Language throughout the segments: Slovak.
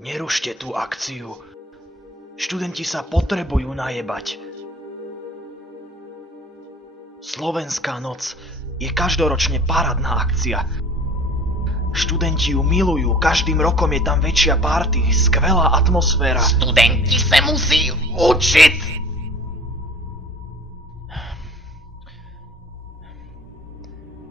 Nerušte tú akciu. Študenti sa potrebujú najebať. Slovenská noc je každoročne parádna akcia. Študenti ju milujú, každým rokom je tam väčšia party, skvelá atmosféra. Studenti se musí učit!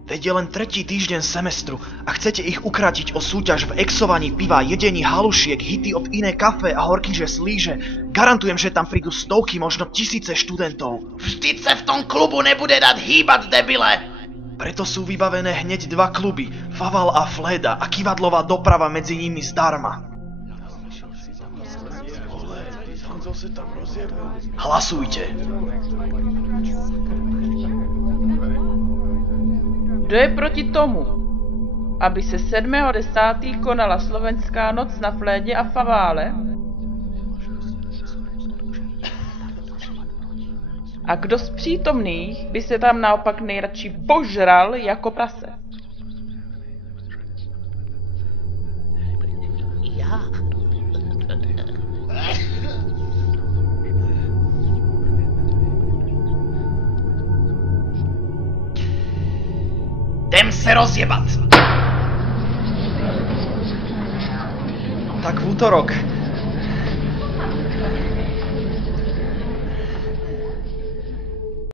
Veď je len 3. týždeň semestru a chcete ich ukrátiť o súťaž v exovaní piva, jedení halušiek, hity od Iné kafe a horkyže slíže. Garantujem, že tam prídu stovky, možno tisíce študentov. Vždyť se v tom klubu nebude dať hýbat, debile! Preto sú vybavené hneď 2 kluby, Faval a Fleda, a kivadlová doprava medzi nimi zdarma. Hlasujte. Kdo je proti tomu, aby se 7.10. konala Slovenská noc na Flédě a Favále? A kdo z přítomných by se tam naopak nejradši božral jako prase? Já. Jdem se rozjebat. Tak v útorok